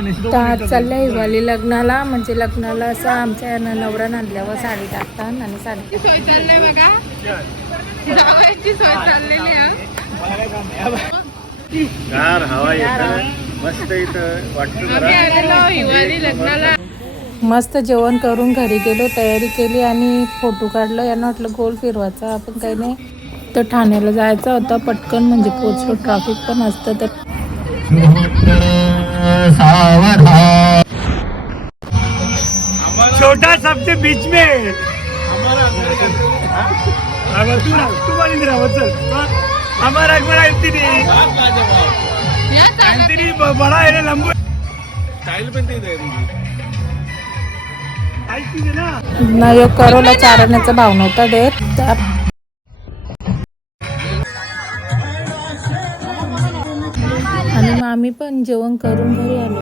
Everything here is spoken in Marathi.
तर आज चाललंय हिवाली लग्नाला, म्हणजे लग्नाला असं आमच्या नवरा नांदल्यावर साडी टाकतात आणि साडी सोय चाललंय बघा, जावयाची सोय चाललेली आहे. गार हवा येतं मस्त इथं वाटतं आम्ही आलेलो हिवाली लग्नाला. मस्त जेवण करून घरी गेलो, तयारी केली आणि फोटो काढलो. यांना वाटलं गोल फिरवायचा, आपण काही नाही. तर ठाण्याला जायचं होतं पटकन, म्हणजे पोचलो, ट्रॅफिक पण असतं. तर छोटा सबसे बीच में हमारा बड़ा है लंबू नाही करोला चारण्याचा भाव नव्हता देत. आणि मग आम्ही पण जेवण करून घरी आलो.